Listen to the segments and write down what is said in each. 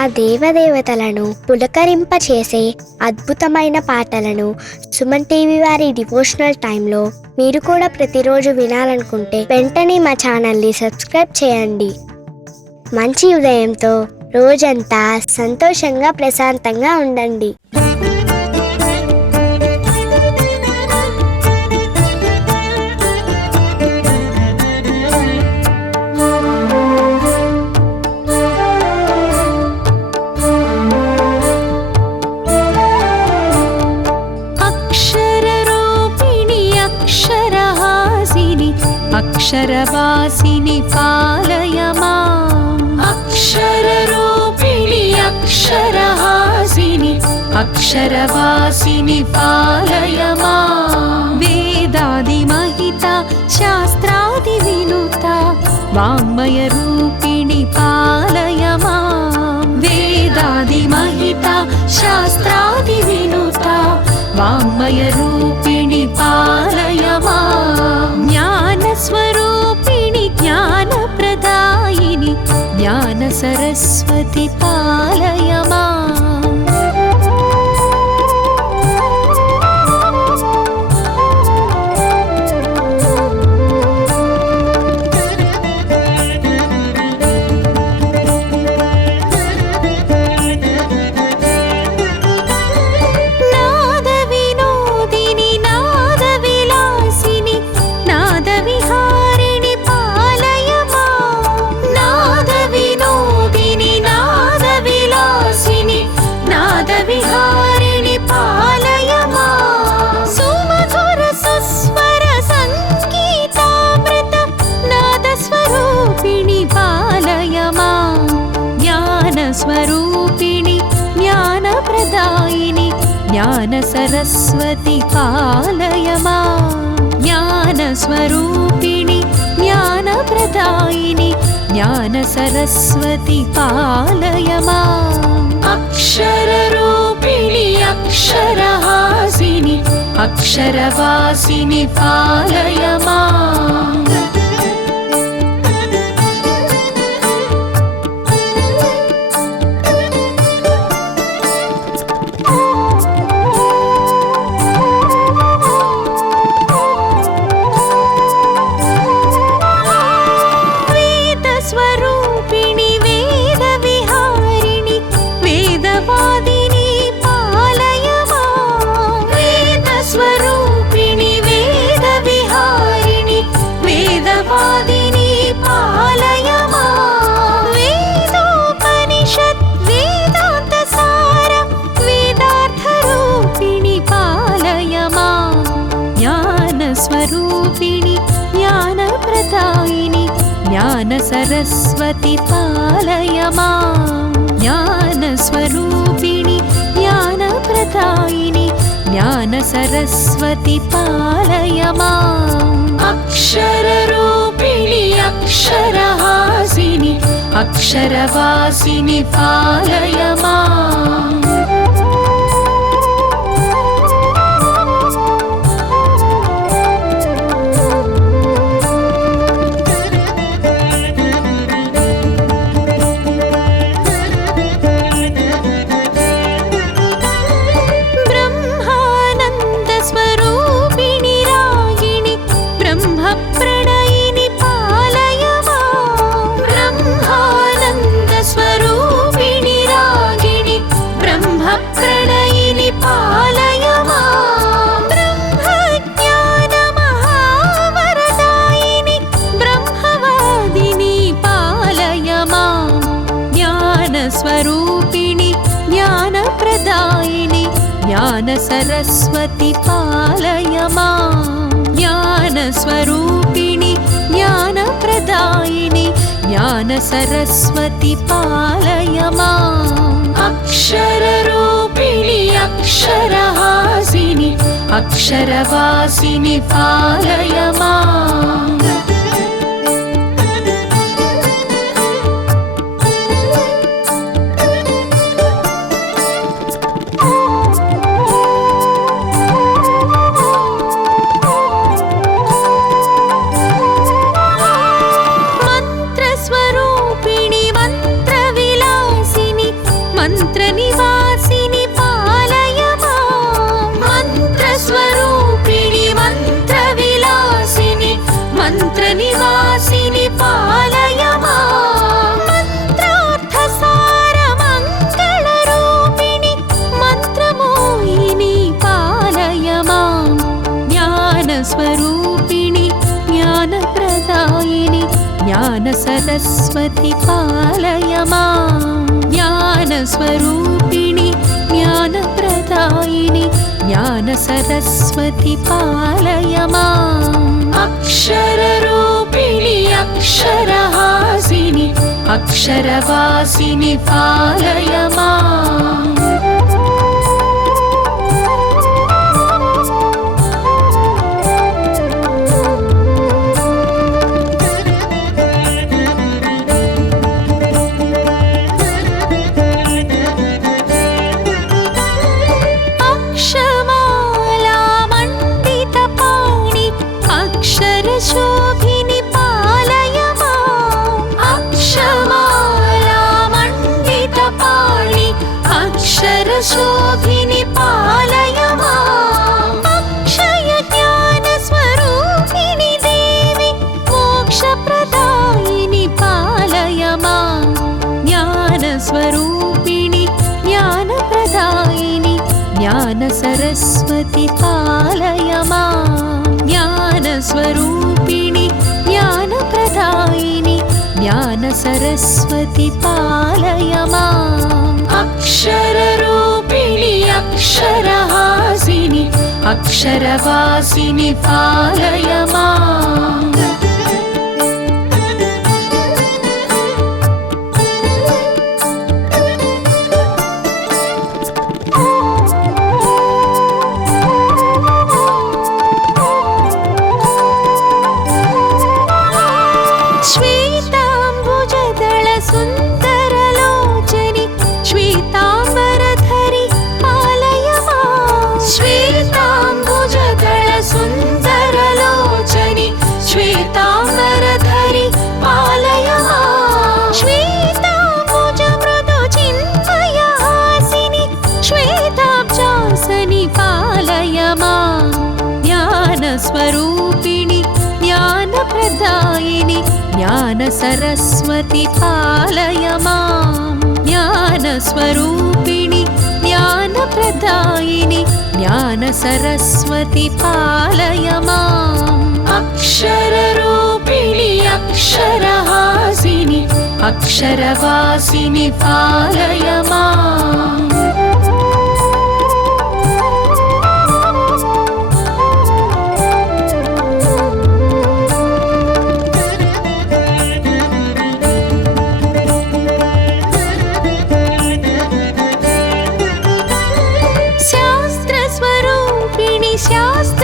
ఆ దేవదేవతలను పులకరింపచేసే అద్భుతమైన పాటలను సుమన్ టీవీ వారి డివోషనల్ టైంలో మీరు కూడా ప్రతిరోజు వినాలనుకుంటే వెంటనే మా ఛానల్ని సబ్స్క్రైబ్ చేయండి. మంచి ఉదయంతో రోజంతా సంతోషంగా ప్రశాంతంగా ఉండండి. अक्षरवासिनि पालय माम् अक्षररूपिणि अक्षरहासिनि अक्षरवासिनि पालय माम् वेदादिमहिता शास्त्रादिविनुता वाङ्मयरूपिणि पालय माम् वेदादिमहिता शास्त्रादिविनुता वाङ्मयरूपिणि पालय माम् ज्ञानस्वरूपिणि ज्ञानप्रदायिनि ज्ञानसरस्वति पालय माम् स्वरूपिणि ज्ञानप्रदायिनि ज्ञानसरस्वति पालय माम् ज्ञानस्वरूपिणि ज्ञानप्रदायिनि ज्ञानसरस्वति पालय माम् अक्षररूपिणि अक्षरहासिनि अक्षरवासिनि पालय माम् स्वरूपिणि ज्ञानप्रदायिनि ज्ञानसरस्वति पालय माम् ज्ञानस्वरूपिणि ज्ञानप्रदायिनि ज्ञानसरस्वति पालय माम् अक्षररूपिणि अक्षरहासिनि अक्षरवासिनि पालय माम् स्वरूपिणि ज्ञानप्रदायिनि ज्ञानसरस्वति पालय माम् ज्ञानस्वरूपिणि ज्ञानप्रदायिनि ज्ञानसरस्वति पालय माम् अक्षररूपिणि अक्षरहासिनि अक्षरवासिनि पालय माम् सरस्वति पालय माम् ज्ञानस्वरूपिणि ज्ञानप्रदायिनि ज्ञान सरस्वति पालय माम् अक्षररूपिणि अक्षरहासिनि अक्षरवासिनि पालय माम् शोभिनि पालय माम् अक्षमालामण्डितपाणि अक्षरशोभिनि पालय माम् अक्षयज्ञानस्वरूपिणि देवि मोक्षप्रदायिनि पालय माम् ज्ञानस्वरूपिणि ज्ञानप्रदायिनि ज्ञानसरस्वति पालय माम् ज्ञानस्वरूपिणि ज्ञानप्रदायिनि ज्ञानसरस्वति पालय माम् अक्षररूपिणि अक्षरहासिनि अक्षरवासिनि पालय माम् सुन्दरलोचनि श्वेताम्बरधरि पालय माम् श्वेताम्बुजदलसुन्दरलोचनि श्वेताम्बरधरि पालय माम् श्वेताम्बुजमृदुचिन्मयहासिनि श्वेताब्जासनि पालय माम् ज्ञानस्वरूपिणि ज्ञानप्रदायिनि ज्ञानसरस्वति पालय माम् ज्ञानस्वरूपिणि ज्ञानप्रदायिनि ज्ञानसरस्वति पालय माम् अक्षररूपिणि अक्षरहासिनि अक्षरवासिनि पालय माम्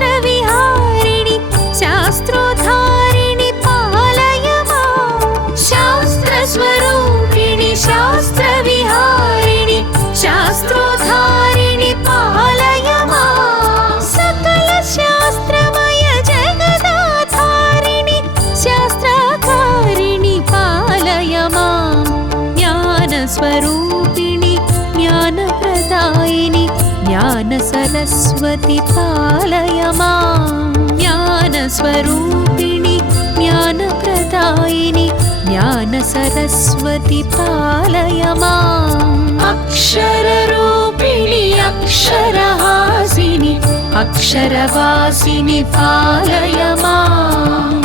शास्त्रविहारिणि शास्त्रोद्धारिणि पालय माम् शास्त्रस्वरूपिणि शास्त्रविहारिणि शास्त्रोद्धारिणि पालय माम् सकलशास्त्रमय जगदाधारिणि शास्त्राकारिणि पालय माम् ज्ञानस्वरूपिणि ज्ञानप्रदायिनि ज्ञानसरस्वति पालय माम् ज्ञानस्वरूपिणि ज्ञानप्रदायिनि ज्ञानसरस्वति पालय माम् अक्षररूपिणि अक्षरहासिनि अक्षरवासिनि पालय माम्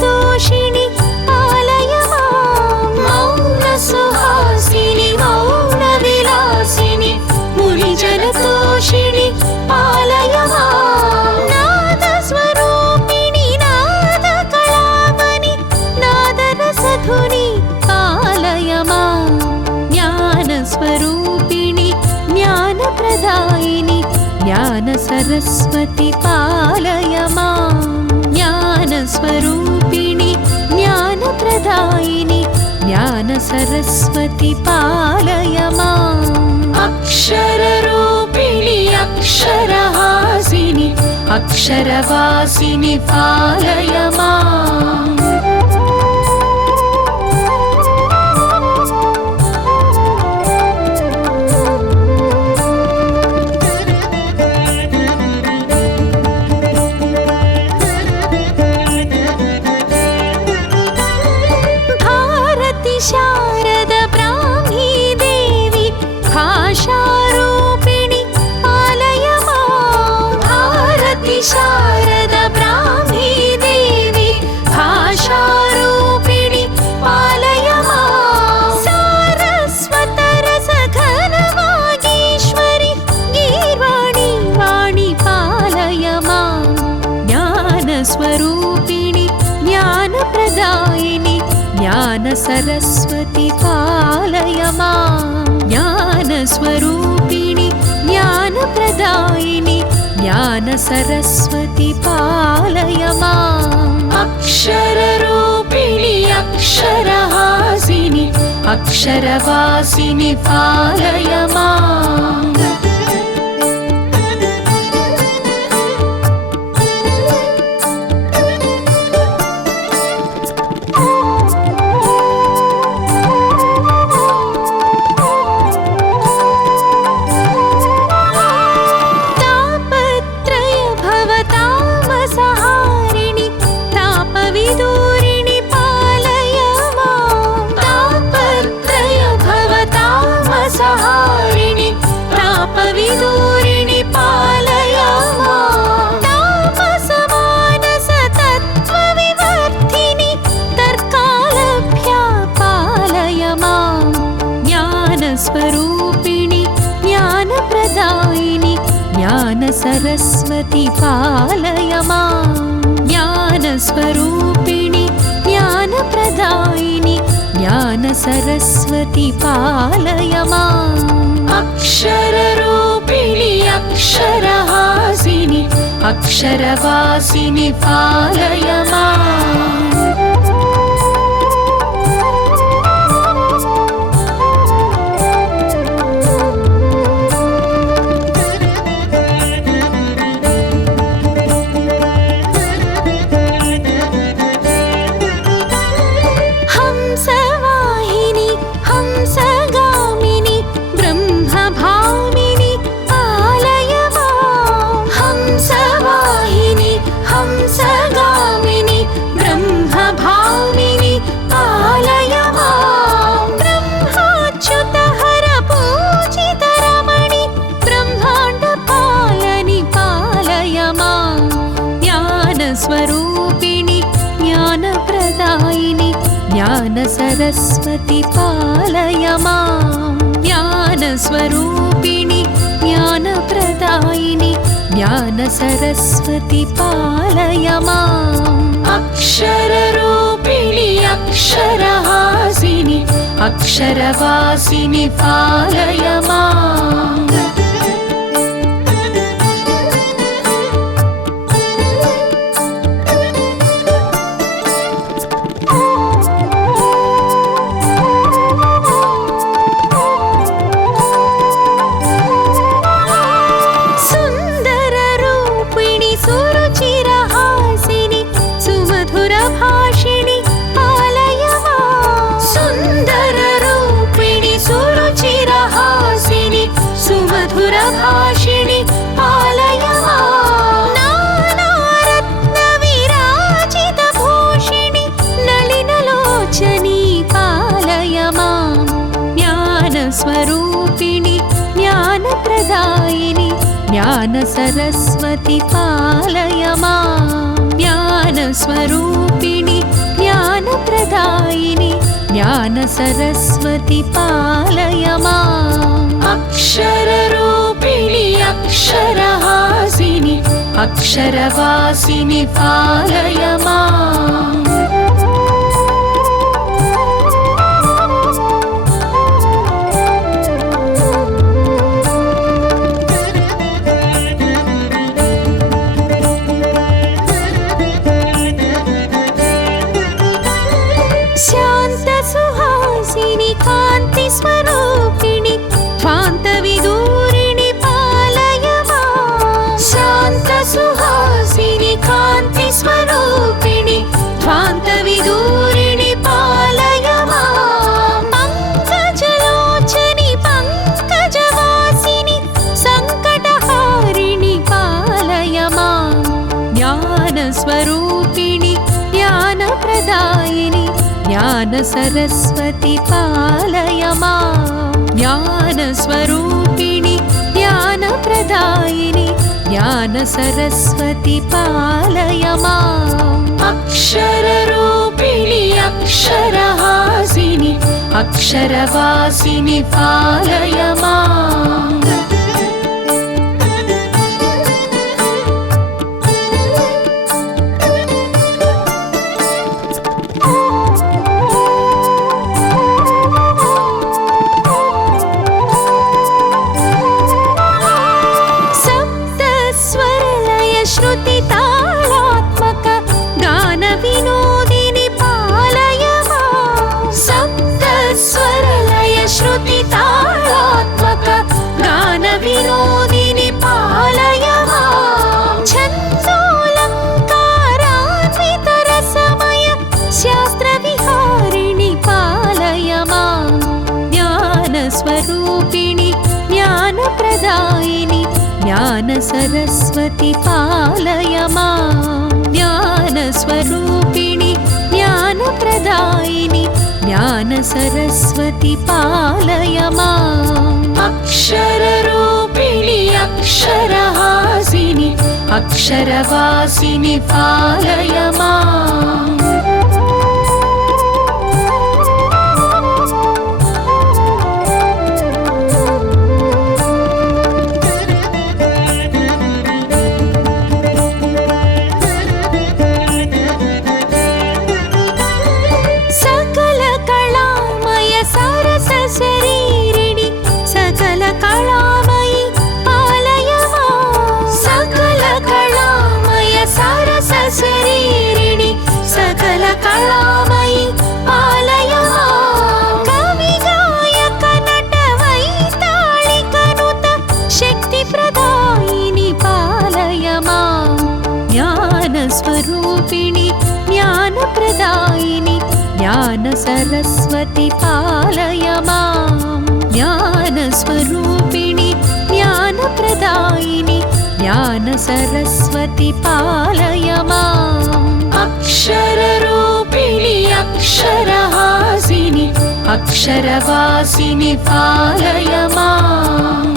तोषिणि पालय माम् मौनसुहासिनि मौनविलासिनि मुनिजनतोषिणि पालय माम् नादस्वरूपिणि नादकलावनि नादरसधुनि पालय माम् ज्ञानस्वरूपिणि ज्ञानप्रदायिनि ज्ञानसरस्वति पालय माम् ज्ञानस्वरूपिणि ज्ञानप्रदायिनि ज्ञानसरस्वति पालय माम् अक्षररूपिणि अक्षरहासिनि अक्षरवासिनि पालय माम् ज्ञानस्वरूपिणि ज्ञानप्रदायिनि ज्ञानसरस्वति पालय माम् ज्ञानस्वरूपिणि ज्ञानप्रदायिनि ज्ञानसरस्वति पालय माम् अक्षररूपिणि अक्षरहासिनि अक्षरवासिनि पालय माम् स्वरूपिणि ज्ञानप्रदायिनि ज्ञानसरस्वति पालय माम् ज्ञानस्वरूपिणि ज्ञानप्रदायिनि ज्ञानसरस्वति पालय माम् अक्षररूपिणि अक्षरहासिनि अक्षरवासिनि पालय माम् हंसगामिनि ब्रह्मभामिनि पालय माम् ब्रह्माच्युतहर पूजितरमणि ब्रह्माण्डपालनि पालय माम् ज्ञानस्वरूपिणि ज्ञानप्रदायिनि ज्ञानसरस्वति पालय माम् ज्ञानस्वरूपिणि ज्ञानप्रदायिनि ज्ञानसरस्वति पालय माम् अक्षररूपिणि अक्षरहासिनि अक्षरवासिनि पालय माम् सुमधुरभाषिणि पालय माम् नानारत्नविराजितभूषिणि नलिनलोचनी पालय माम् ज्ञानस्वरूपिणि ज्ञानप्रदायिनि ज्ञानसरस्वति पालय माम् ज्ञानस्वरूपिणि ज्ञानप्रदायिनि ज्ञानसरस्वति पालय माम् अक्षररूपिणि अक्षरहासिनि अक्षरवासिनि पालय माम् शान्तसुहासिनि कान्तिस्वरूपिणि ध्वान्तविदूरिणि पालय माम् शान्तसुहासिनि कान्तिस्वरूपिणि ध्वान्तविदूरिणि पालय माम् पङ्कजलोचनि पङ्कजवासिनि सङ्कटहारिणि पालय माम् ज्ञानस्वरूपिणि ज्ञानप्रदायिनि ज्ञानसरस्वति पालय माम् ज्ञानस्वरूपिणि ज्ञानप्रदायिनि ज्ञानसरस्वति पालय माम् अक्षररूपिणि अक्षरहासिनि अक्षरवासिनि पालय माम् ज्ञानसरस्वती पालय माम् ज्ञानस्वरूपिणि ज्ञानप्रदायिनि ज्ञानसरस्वती पालय माम् अक्षररूपिणि अक्षरहासिनि अक्षरवासिनि पालय माम् शरीरिणि सकल कलामयि पालय माम् सकल कलामय सरस शरीरिणि सकल कलामयि पालय माम् कवि गायक नट वैताళిక नुत शक्ति प्रदायिनि पालय माम् ज्ञानस्वरूपिणि ज्ञानप्रदायिनि ज्ञानसरस्वती पालय माम् ज्ञानस्वरूपिणि ज्ञानप्रदायिनि ज्ञानसरस्वती पालय माम् अक्षररूपिणि अक्षरहासिनि अक्षरवासिनि पालय माम्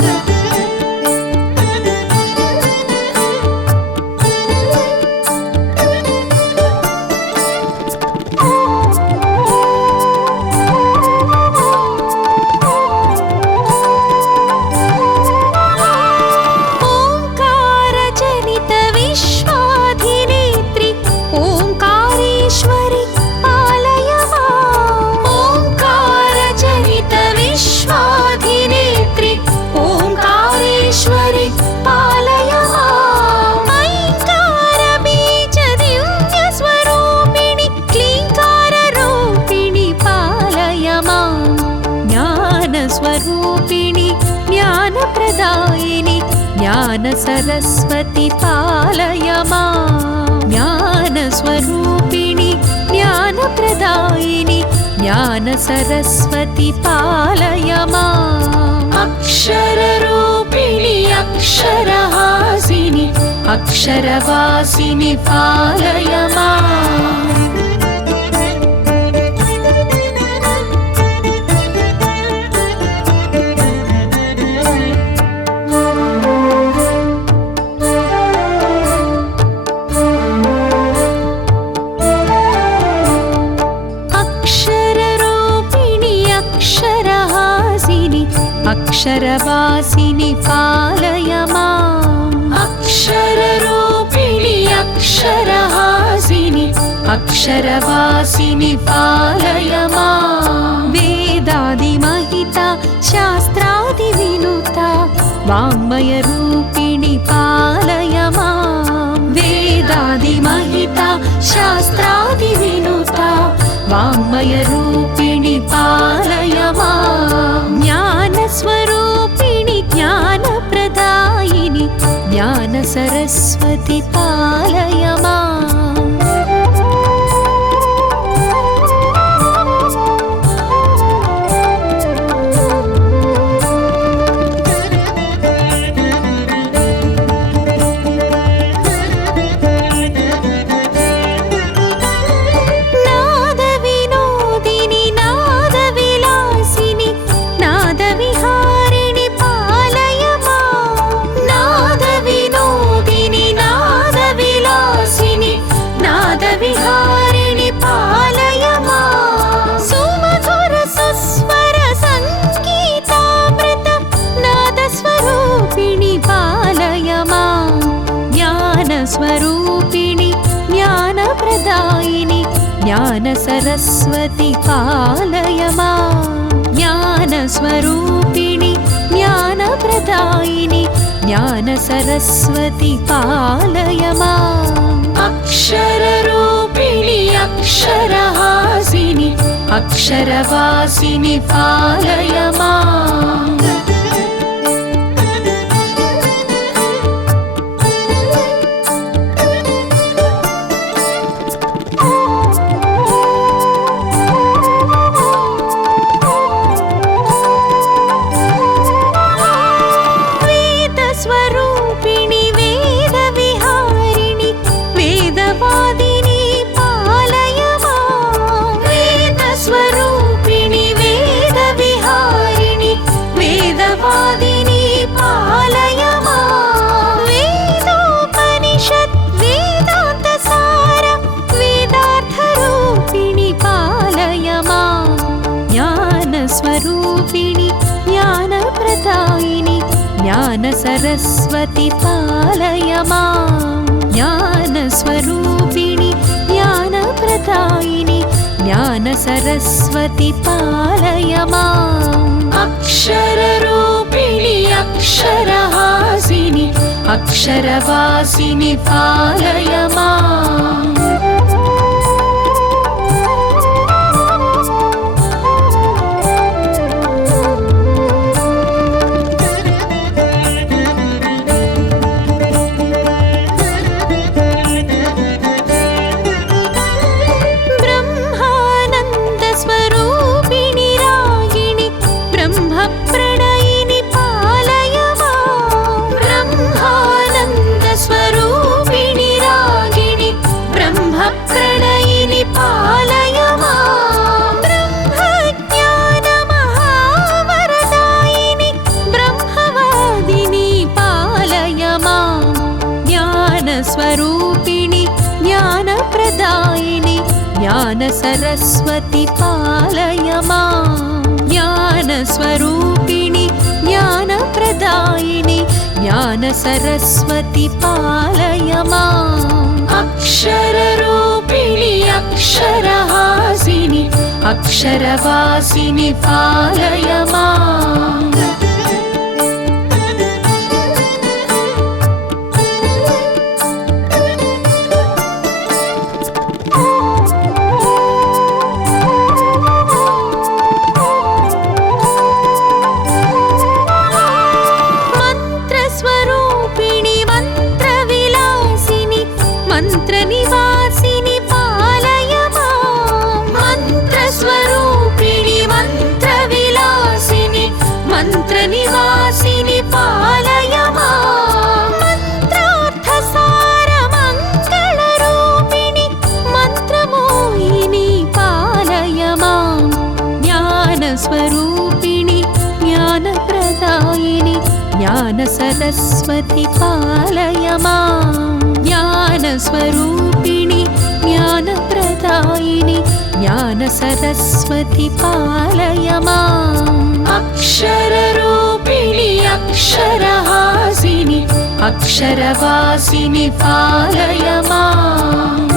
ज्ञानस्वरूपिणि ज्ञानप्रदायिनि ज्ञानसरस्वती पालय माम् ज्ञानस्वरूपिणि ज्ञानप्रदायिनि ज्ञानसरस्वती पालय माम् अक्षररूपिणि अक्षरहासिनि अक्षरवासिनि पालय माम् अक्षरवासिनि पालय माम् अक्षररूपिणि अक्षरहासिनि अक्षरवासिनि पालय माम् वेदादिमहिता शास्त्रादिविनुता वाङ्मयरूपिणि पालय माम् वेदादिमहिता शास्त्रादिविनुता वाङ्मयरूपिणि पालय माम् ज्ञानस्वरूपिणि ज्ञानप्रदायिनि ज्ञानसरस्वती पालय माम् स्वरूपिणि ज्ञानप्रदायिनि ज्ञानसरस्वती पालय माम् ज्ञानस्वरूपिणि ज्ञानप्रदायिनि ज्ञानसरस्वती पालय माम् अक्षररूपिणि अक्षरहासिनि अक्षरवासिनि पालय माम् स्वरूपि सरस्वति पालय माम् ज्ञानस्वरूपिणि ज्ञानप्रदायिनि ज्ञान सरस्वति पालय माम् अक्षररूपिणि अक्षरहासिनि अक्षरवासिनि पालय माम् स्वरूपिणि ज्ञानप्रदायिनि ज्ञान सरस्वति पालय माम् ज्ञानस्वरूपिणि ज्ञानप्रदायिनि ज्ञान सरस्वति पालय माम् अक्षररूपिणि अक्षरहासिनि अक्षरवासिनि पालय माम् मंत्रनिवासिनि पालय माम् मंत्रस्वरूपिणि मंत्रविलासिनि मंत्रनिवासिनि पालय माम् मंत्रार्थसारमङ्गलरूपिणि मंत्रमोहिनि पालय माम् ज्ञानस्वरूपिणि ज्ञानप्रदायिनि ज्ञान सरस्वति पालय माम् ज्ञानस्वरूपिणि ज्ञानप्रदायिनि ज्ञान सरस्वति पालय माम् अक्षररूपिणि अक्षरहासिनि अक्षरवासिनि पालय माम्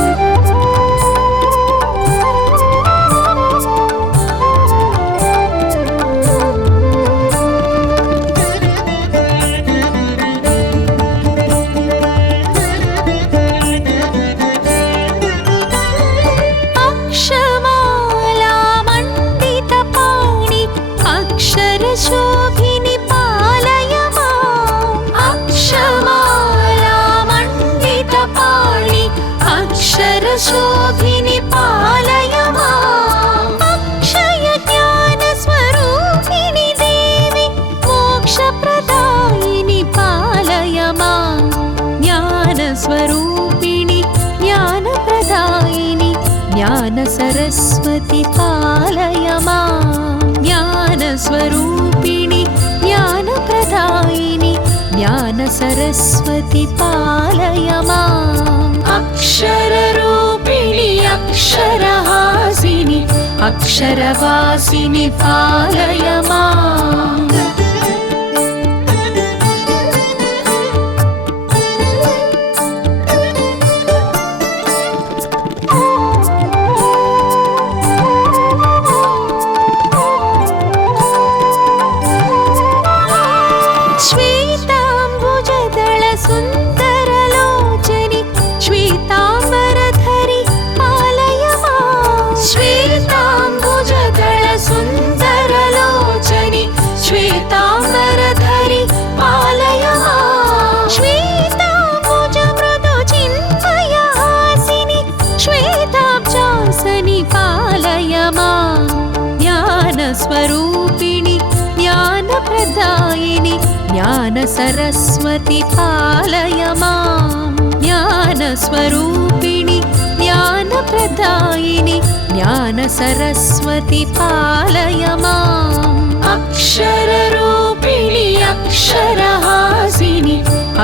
शोभिनि पालय माम् अक्षमाला मण्डितपाणि अक्षरशोभिनि पालय माम् अक्षय ज्ञानस्वरूपिणि देवि मोक्षप्रदायिनि पालय माम् ज्ञानस्वरूपिणि ज्ञानप्रदायिनि ज्ञान सरस्वति पालय माम् ज्ञानस्वरूपिणि ज्ञानप्रदायिनि ज्ञान सरस्वति पालय माम् अक्षररूपिणि अक्षरहासिनि अक्षरवासिनि पालय माम् सुन्दरलोचनि श्वेताम्बरधरि पालय माम् श्वेताम्बुजदल सुन्दरलोचनि श्वेताम्बरधरि पालय माम् श्वेताम्बुजमृदु चिन्मयहासिनि श्वेताब्जासनि पालय माम् ज्ञानस्वरूपिणि ज्ञानप्रदायिनि ज्ञान सरस्वति पालय माम् ज्ञानस्वरूपिणि ज्ञानप्रदायिनि ज्ञान सरस्वति पालय माम् अक्षररूपिणि अक्षरहासिनि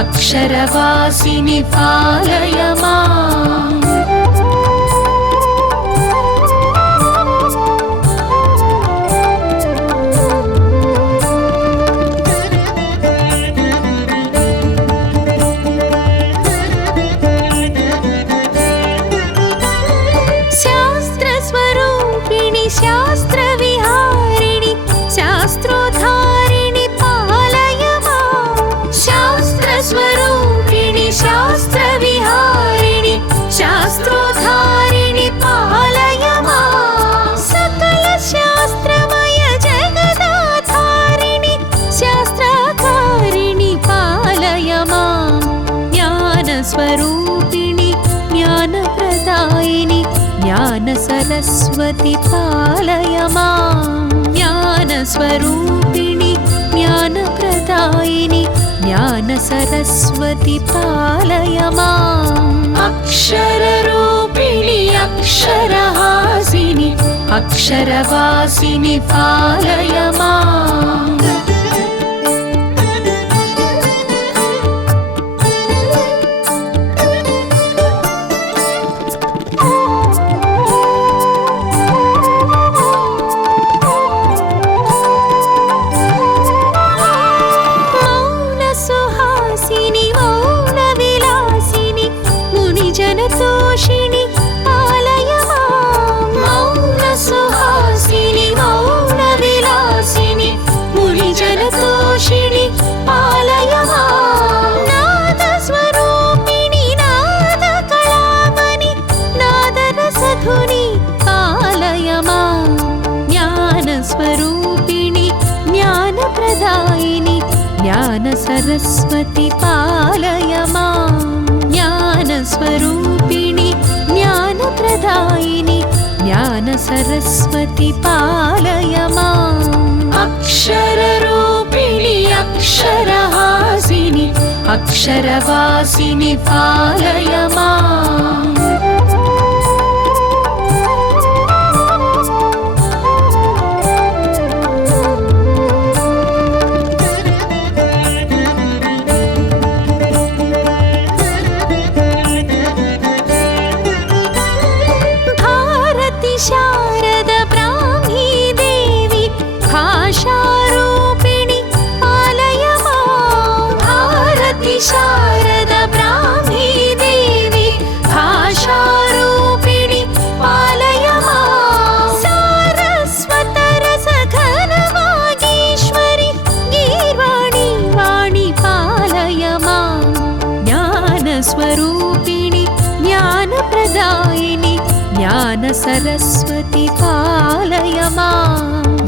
अक्षरवासिनि पालय माम् सरस्वति पालय मां ज्ञानस्वरूपिणि ज्ञानप्रदायिनि ज्ञान सरस्वति पालय माम् अक्षररूपिणि अक्षरहासिनि अक्षरवासिनि पालय माम् तोषिणि पालय मां मौनसुहासिनि मौनविलासिनि मुनिजनतोषिणि पालय मां नादस्वरूपिणि नादकलामणि नादरसधुनि पालय मां ज्ञानस्वरूपिणि ज्ञानप्रदायिनि ज्ञानसरस्वति पालय मां ज्ञानस्वरूपिणि ज्ञानप्रदायिनि ज्ञानसरस्वति पालय माम् अक्षररूपिणि अक्षरहासिनि अक्षरवासिनि पालय माम् शारद ब्राह्मी देवी भाषारूपिणि पालय मां भारती शारद ब्राह्मी देवी भाषारूपिणि पालय मां सारस्वतरसघनवागीश्वरि गीर्वाणि वाणि पालय मां ज्ञानस्वरूपिणि ज्ञानप्रदायिनि ज्ञान सरस्वति पालय मां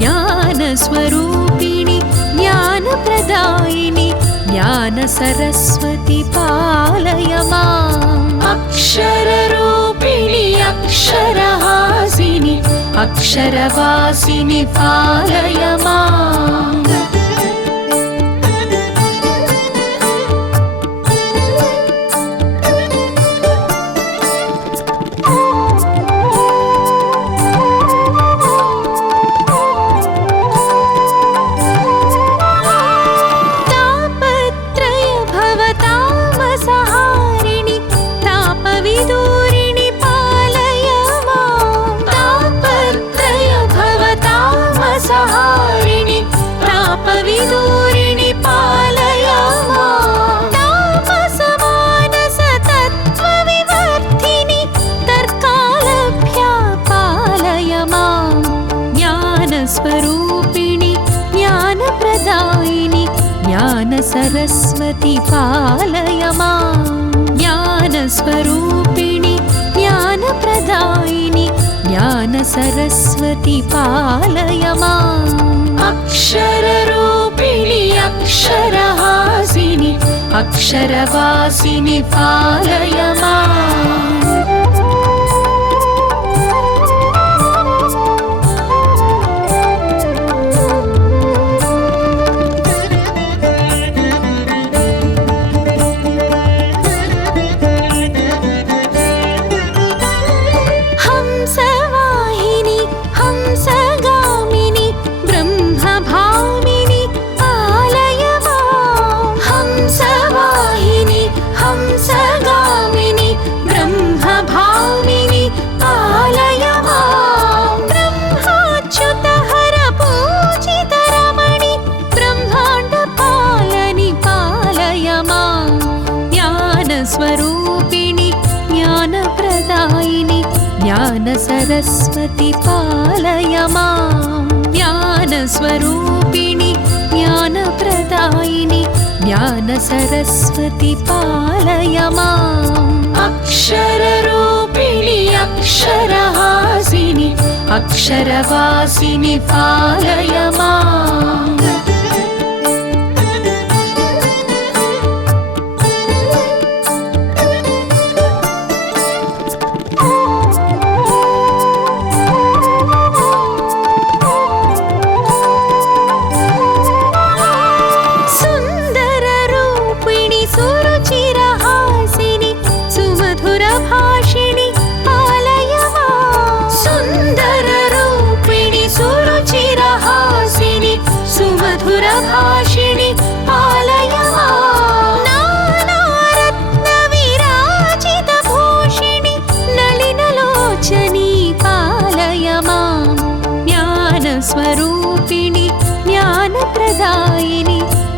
ज्ञानस्वरूपिणि ज्ञानप्रदायिनि ज्ञान सरस्वति पालय माम् अक्षररूपिणि अक्षरहासिनि अक्षरवासिनि पालय माम् विदूरिणि पालय मां तापत्रय भवतामसहारिणि तापविदूरिणि पालय मां तापसमानसतत्त्वविवर्धिनि तर्कालभ्या पालय मां ज्ञानस्वरूपिणि ज्ञानप्रदायिनि ज्ञानसरस्वति पालय माम् ज्ञानस्वरूपिणि ज्ञानप्रदायिनि ज्ञानसरस्वति पालय माम् अक्षररूपिणि अक्षरहासिनि अक्षरवासिनि पालय माम् स्वरूपिणि ज्ञानप्रदायिनि ज्ञानसरस्वति पालय मां ज्ञानस्वरूपिणि ज्ञानप्रदायिनि ज्ञानसरस्वति पालय माम् अक्षररूपिणि अक्षरहासिनि अक्षरवासिनि पालय माम्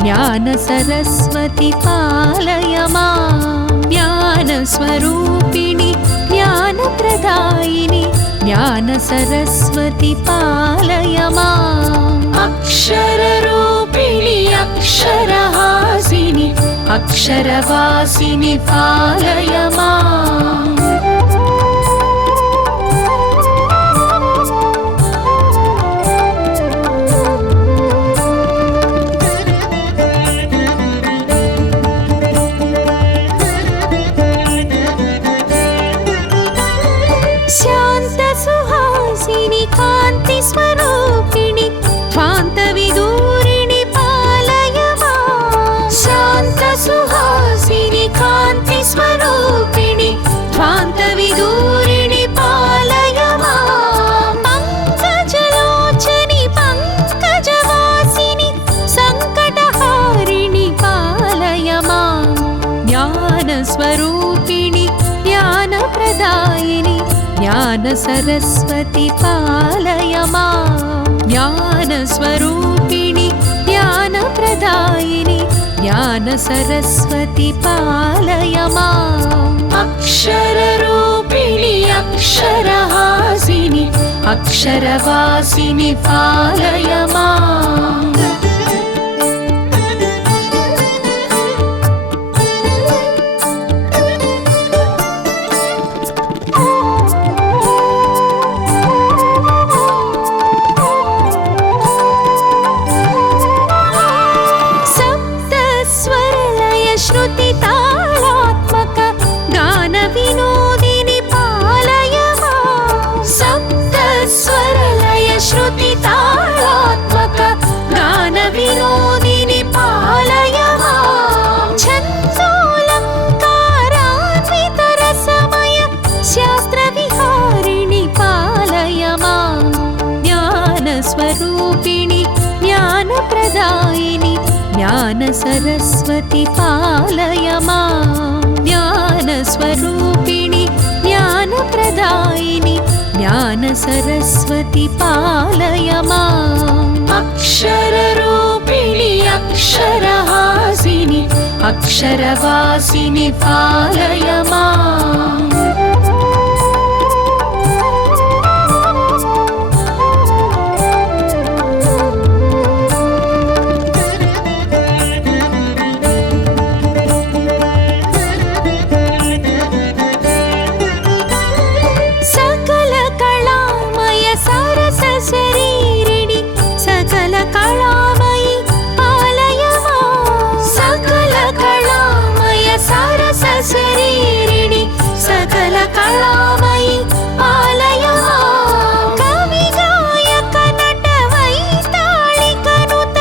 ज्ञानसरस्वती पालय माम् ज्ञानस्वरूपिणि ज्ञानप्रदायिनि ज्ञानसरस्वती पालय माम् अक्षररूपिणि अक्षरहासिनि अक्षरवासिनि पालय माम् स्वरूपिणि ध्वान्तविदूरिणि पालय माम् शान्तसुहासिनि कान्तिस्वरूपिणि ध्वान्तविदूरिणि पालय माम् पङ्कजलोचनि पङ्कजवासिनि सङ्कटहारिणि पालय माम् ज्ञानस्वरूपिणि ज्ञानप्रदायिनि ज्ञानसरस्वती पालय माम् ज्ञानस्वरूपिणि ज्ञानप्रदायिनि ज्ञानसरस्वती पालय माम् अक्षररूपिणि अक्षरहासिनि अक्षरवासिनि पालय माम् श्रुतितालात्मक गानविनोदिनि पालय माम् सप्तस्वरलय श्रुतितालात्मक गानविनोदिनि पालय माम् छन्दोऽलङ्कारान्वितरसमय शास्त्रविहारिणि पालय माम् ज्ञानस्वरूपिणि ज्ञानप्रदायिनि ज्ञानसरस्वती पालय माम् ज्ञानस्वरूपिणि ज्ञानप्रदायिनि ज्ञानसरस्वती पालय माम् अक्षररूपिणि अक्षरहासिनि अक्षरवासिनि पालय माम् शरीरिणि सकल कलामयि पालय माम् सकल कलामय सरस शरीरिणि सकल कलामयि पालय माम् कवि गायक नट वैताళिकनुत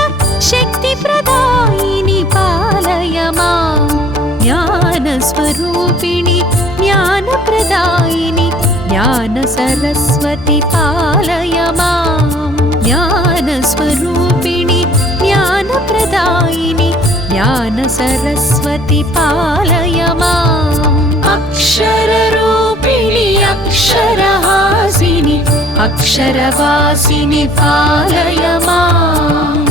शक्तिप्रदायिनि पालय माम् ज्ञानस्वरूपिणि ज्ञानप्रदायिनि ज्ञानसरस्वती पालय माम् ज्ञानस्वरूपिणि ज्ञानप्रदायिनि ज्ञानसरस्वती पालय माम् अक्षररूपिणि अक्षरहासिनि अक्षरवासिनि पालय माम्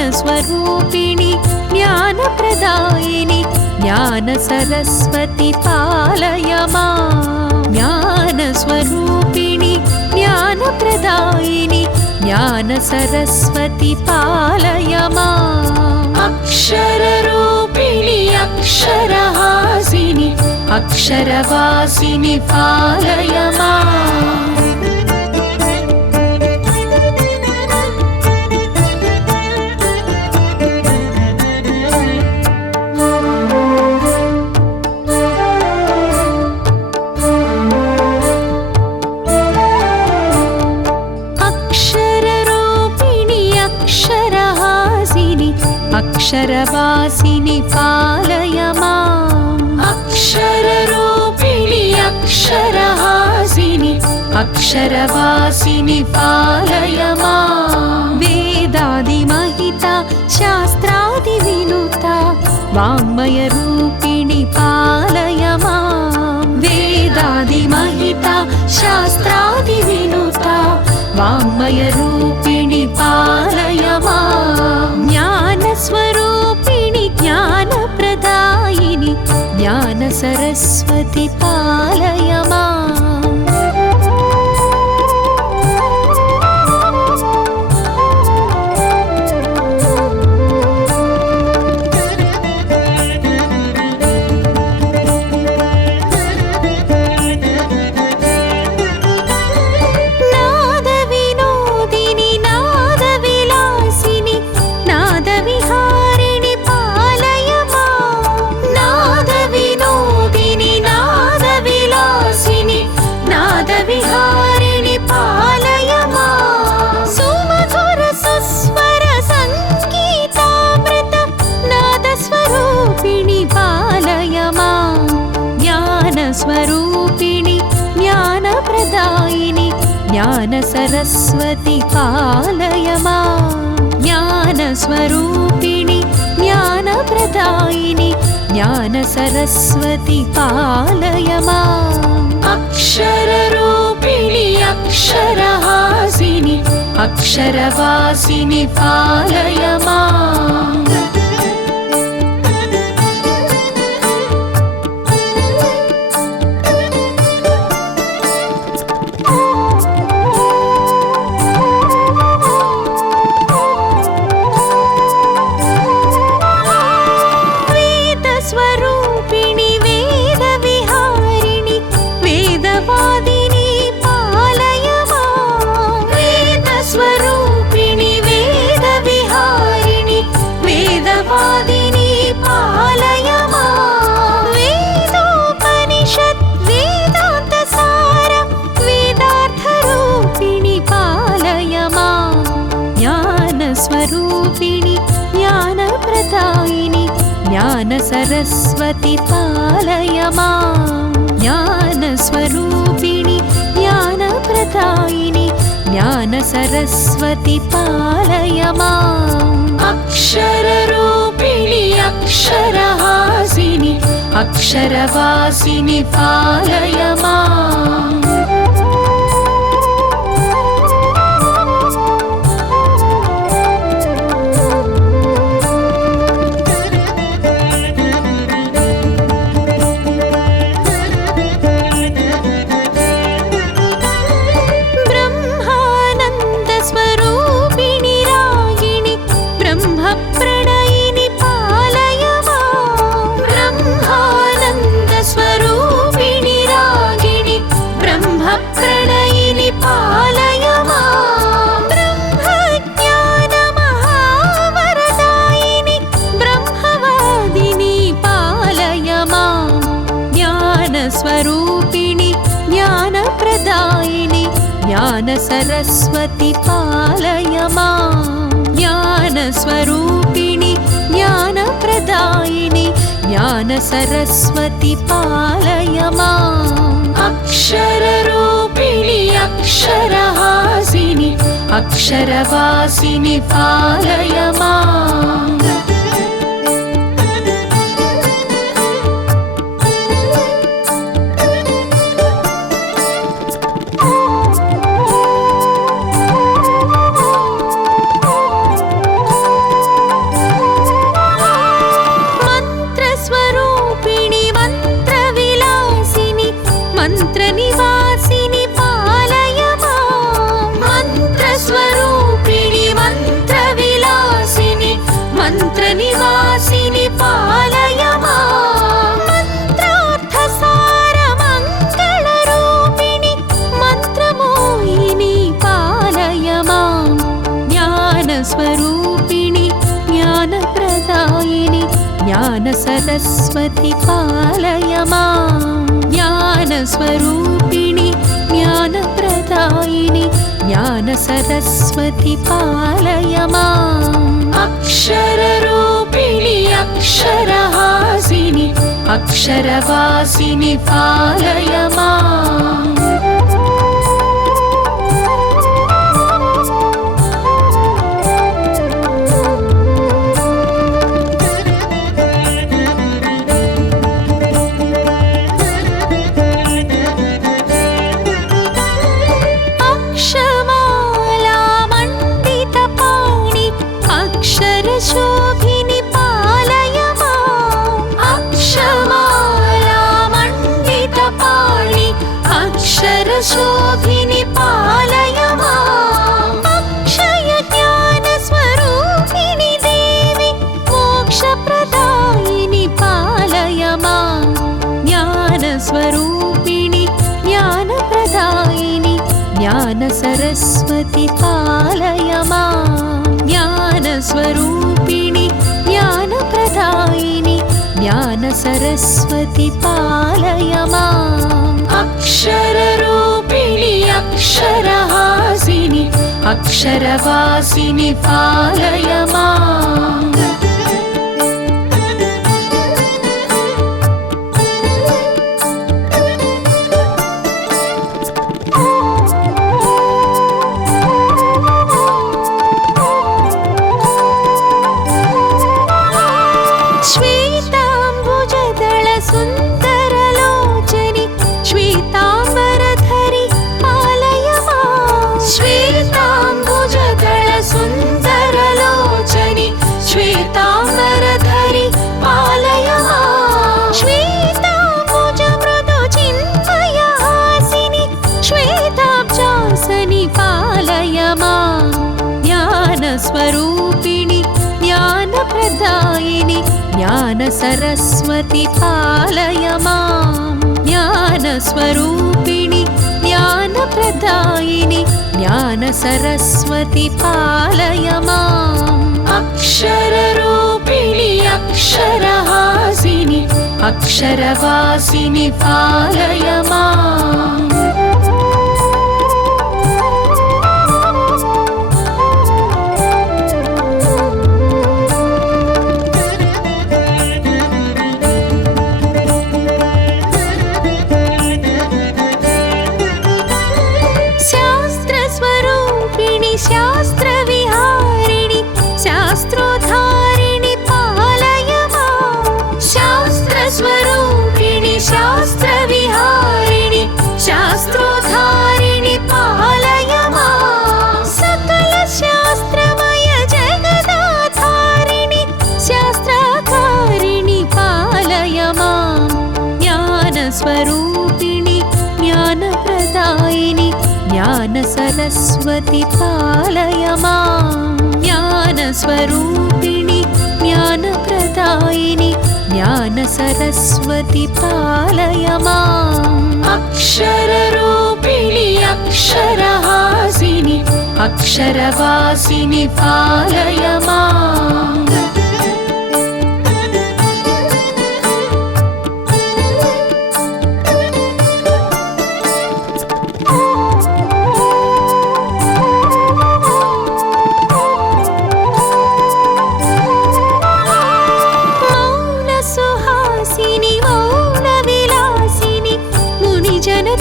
ज्ञानस्वरूपिणि ज्ञानप्रदायिनि ज्ञानसरस्वती पालय माम् ज्ञानस्वरूपिणि ज्ञानप्रदायिनि ज्ञानसरस्वती पालय माम् अक्षररूपिणि अक्षरहासिनि अक्षरवासिनि पालय माम् अक्षरवासिनि पालय माम् अक्षररूपिणि अक्षरहासिनि अक्षरवासिनि पालय माम् वेदादिमहिता शास्त्रादिविनुता वाङ्मयरूपिणि पालय माम् वेदादिमहिता शास्त्रादिविनुता वाङ्मयरूपिणि पालय माम् ज्ञानस्वरूपिणि ज्ञानप्रदायिनि ज्ञानसरस्वति पालय माम् स्वरूपिणि ज्ञानप्रदायिनि ज्ञानसरस्वति पालय माम् ज्ञानस्वरूपिणि ज्ञानप्रदायिनि ज्ञानसरस्वति पालय माम् अक्षररूपिणि अक्षरहासिनि अक्षरवासिनि पालय माम् स्वरूपिणि ज्ञानप्रदायिनि ज्ञानसरस्वति पालय माम् ज्ञानस्वरूपिणि ज्ञानप्रदायिनि ज्ञानसरस्वति पालय माम् अक्षररूपिणि अक्षरहासिनि अक्षरवासिनि पालय माम् पालय माम् ब्रह्मज्ञानमहावरदायिनि ब्रह्मवादिनि पालय माम् ज्ञानस्वरूपिणि ज्ञानप्रदायिनि ज्ञानसरस्वति पालय माम् ज्ञानस्वरूपिणि ज्ञानप्रदायिनि ज्ञानसरस्वति पालय माम् अक्षररूपिणि अक्षरहासिनि अक्षरवासिनि पालय माम् मंत्रनिवासिनि पालय माम् मंत्रस्वरूपिणि मंत्रविलासिनि मंत्रनिवासिनि पालय माम् मंत्रार्थसारमङ्गलरूपिणि मंत्रमोहिनि पालय माम् ज्ञानस्वरूपिणि ज्ञानप्रदायिनि ज्ञानसरस्वति पालय माम् ज्ञानस्वरूपिणि ज्ञानप्रदायिनि ज्ञान ज्ञानसरस्वति पालय माम् अक्षररूपिणि अक्षरहासिनि अक्षरवासिनि पालय माम् शोभिनि पालय माम् अक्षमालामण्डितपाणि अक्षरशोभिनि पालय माम् अक्षय ज्ञानस्वरूपिणि देवि मोक्षप्रदायिनि पालय माम् ज्ञानस्वरूपिणि ज्ञानप्रदायिनि ज्ञानसरस्वति पालय माम् ज्ञानस्वरूपिणि ज्ञानप्रदायिनि ज्ञानसरस्वति पालय माम् अक्षररूपिणि अक्षरहासिनि अक्षरवासिनि पालय माम् सुन्दरलोचनि श्वेताम्बरधरि पालय माम् श्वेताम्बुजदलसुन्दरलोचनि श्वेताम्बरधरि पालय माम् श्वेताम्बुजमृदुचिन्मयहासिनि श्वेताब्जासनि पालय माम् ज्ञानस्वरूपिणि ज्ञानप्रदायिनि ज्ञानसरस्वति पालय माम् ज्ञानस्वरूपिणि ज्ञानप्रदायिनि ज्ञानसरस्वति पालय माम् अक्षररूपिणि अक्षरहासिनि अक्षरवासिनि पालय माम् शास्त्रविहारिणि शास्त्रोद्धारिणि पालय माम् शास्त्रस्वरूपिणि शास्त्रविहारिणि शास्त्रोद्धारिणि पालय माम् सकलशास्त्रमय जगदाधारिणि शास्त्राकारिणि पालय माम् ज्ञानस्वरूपिणि ज्ञानप्रदायिनि ज्ञानसरस्वति पालय माम् ज्ञानस्वरूपिणि ज्ञानप्रदायिनि ज्ञानसरस्वति पालय माम् अक्षररूपिणि अक्षरहासिनि अक्षरवासिनि पालय माम्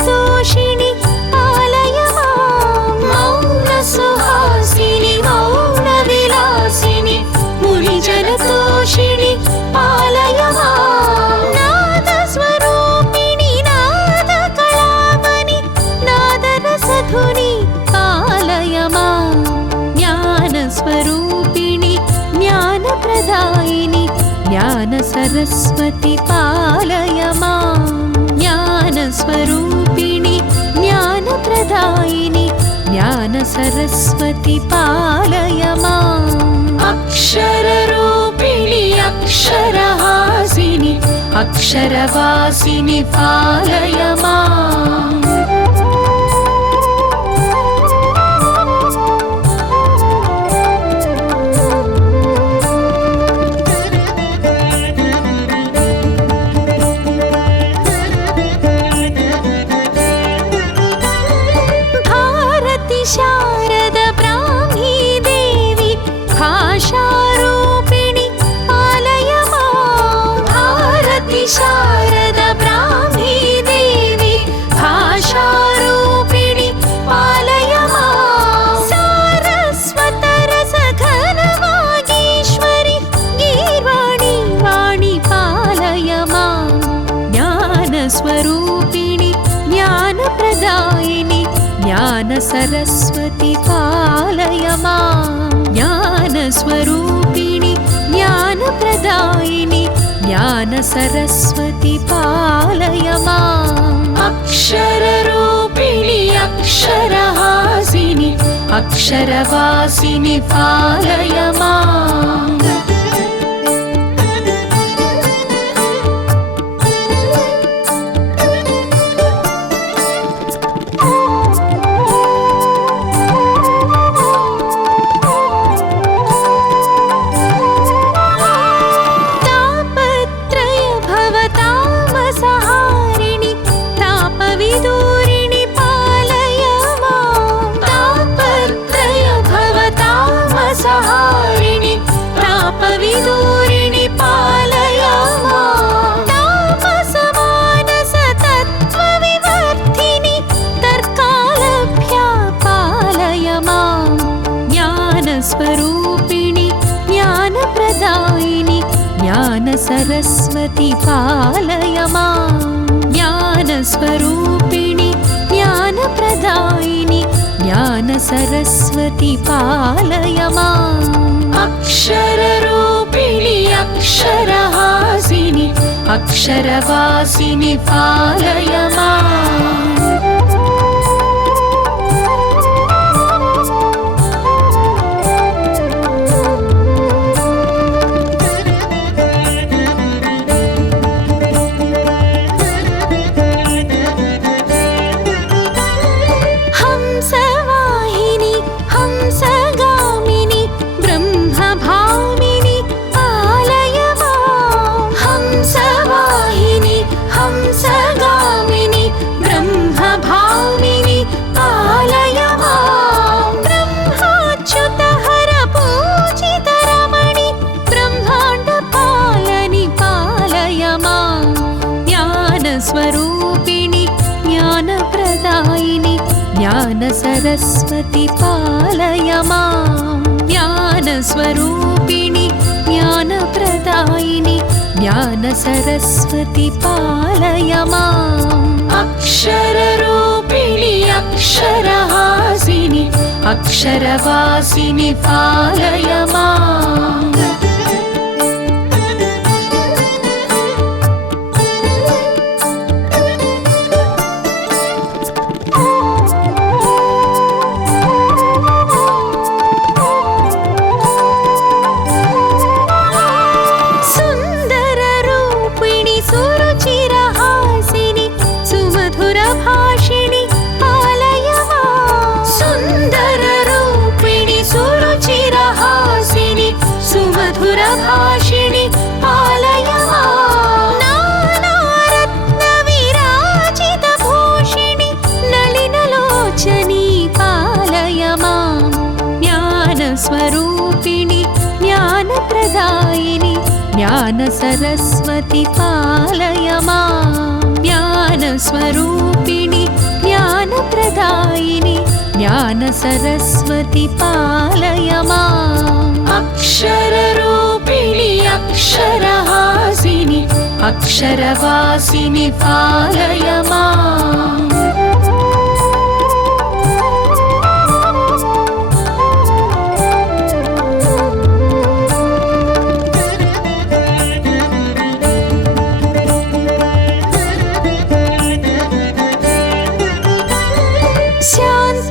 तोषिणि पालय माम् मौनसुहासिनि मौनविलासिनि मुनिजनतोषिणि पालय माम् नादस्वरूपिणि नादकलामणि नादरसधुनि पालय माम् ज्ञानस्वरूपिणि ज्ञानप्रदायिनि ज्ञानसरस्वति पालय माम् ज्ञानस्वरूपिणि ज्ञानप्रदायिनि ज्ञानसरस्वति पालय माम् अक्षररूपिणि अक्षरहासिनि अक्षरवासिनि पालय माम् भारति शारदे सरस्वती पालय मां ज्ञानस्वरूपिणि ज्ञानप्रदायिनि ज्ञान सरस्वती पालय माम् अक्षररूपिणि अक्षरहासिनि अक्षरवासिनि पालय माम् स्वरूपिणि ज्ञानप्रदायिनि ज्ञान सरस्वती पालय मां ज्ञानस्वरूपिणि ज्ञानप्रदायिनि ज्ञान सरस्वती पालय माम् अक्षररूपिणि अक्षरहासिनि अक्षरवासिनि पालय माम् स्वरूपिणि ज्ञानप्रदायिनि ज्ञान सरस्वती पालय मां ज्ञानस्वरूपिणि ज्ञानप्रदायिनि ज्ञान सरस्वती पालय माम् अक्षररूपिणि अक्षरहासिनि अक्षरवासिनि पालय माम् सुमधुरभाषिणि पालय मां नानारत्नविराजितभूषिणि नलिनलोचनी पालय मां ज्ञानस्वरूपिणि ज्ञानप्रदायिनि ज्ञान सरस्वती पालय मां ज्ञानस्वरूपिणि ज्ञानप्रदायिनि ज्ञान सरस्वती पालय माम् अक्षररूपिणि अक्षरहासिनि अक्षरवासिनि पालय माम्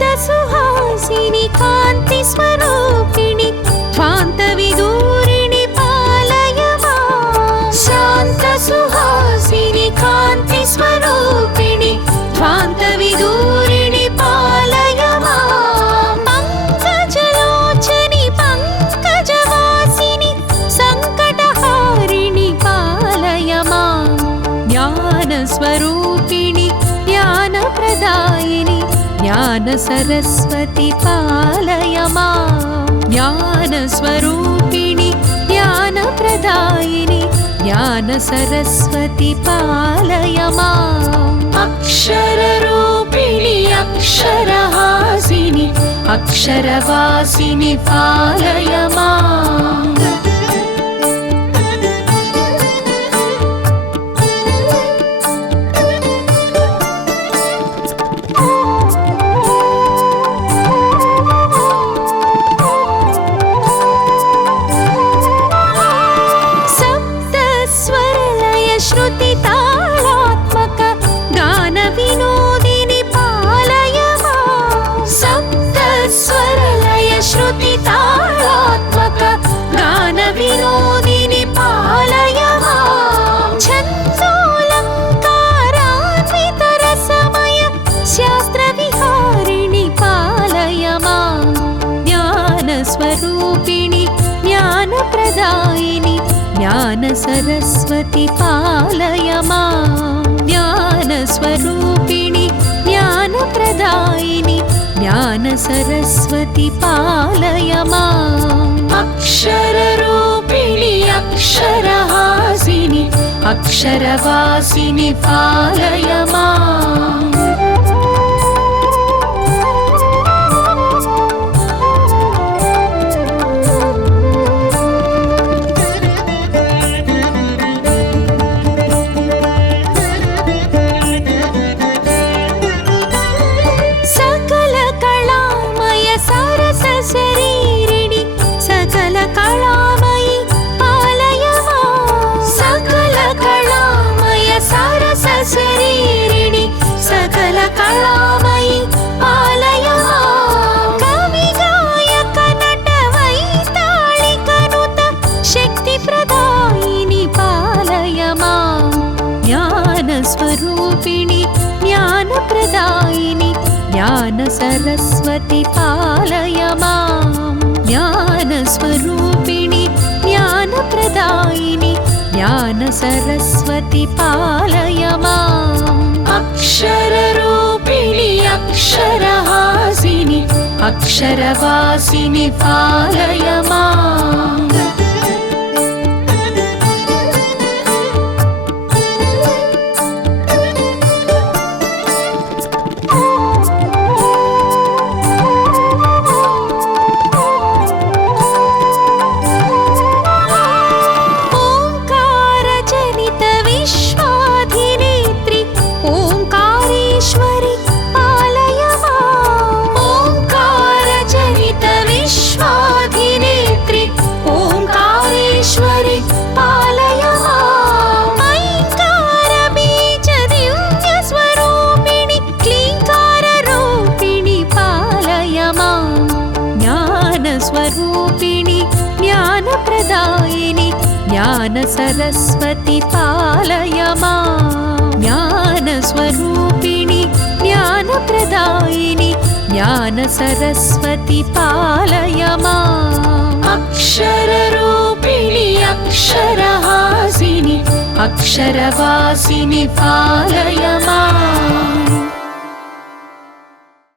शान्तसुहासिनि कान्तिस्वरूपिणि ध्वान्तविदूरिणि पालय मां शान्तसुहासिनि कान्तिस्वरूपिणि ध्वान्तविदूरिणि पालय मां पङ्कजलोचनि पङ्कजवासिनि सङ्कटहारिणि पालय मां ज्ञानस्वरूपिणि ज्ञानप्रदायिनि ज्ञान सरस्वती पालय मां ज्ञानस्वरूपिणि ज्ञानप्रदायिनि ज्ञान सरस्वती पालय माम् अक्षररूपिणि अक्षरहासिनि अक्षरवासिनि पालय माम् श्रुति तालात्मक गान विनोदिनि पालय माम् छन्दोऽलङ्कारान्वित रसमय शास्त्र विहारिणि पालय माम् ज्ञानस्वरूपिणि ज्ञानप्रदायिनि ज्ञान सरस्वती पालय माम् ज्ञानस्वरूपिणि ज्ञानप्रदायिनि ज्ञान सरस्वती पालय माम् अक्षररूपिणि अक्षरहासिनि अक्षरवासिनि पालय माम् शरीरिणि सकल कलामयि पालय माम् सकल कलामय सरस शरीरिणि सकल कलामयि पालय माम् कवि गायक नट वैताళిక नुत शक्ति प्रदायिनि पालय माम् ज्ञान स्वरूपिणि ज्ञान प्रदायिनि ज्ञान सरस्वती पालय माम् ज्ञान स्वरूपिणि ज्ञान प्रदायिनि ज्ञान सरस्वती पालय माम् अक्षररूपिणि अक्षरहासिनि अक्षरवासिनि पालय माम् स्वरूपिणि ज्ञानप्रदायिनि ज्ञान सरस्वती पालय माम् ज्ञान स्वरूपिणि ज्ञानप्रदायिनि ज्ञान सरस्वती पालय माम् अक्षररूपिणि अक्षरहासिनि अक्षरवासिनि पालय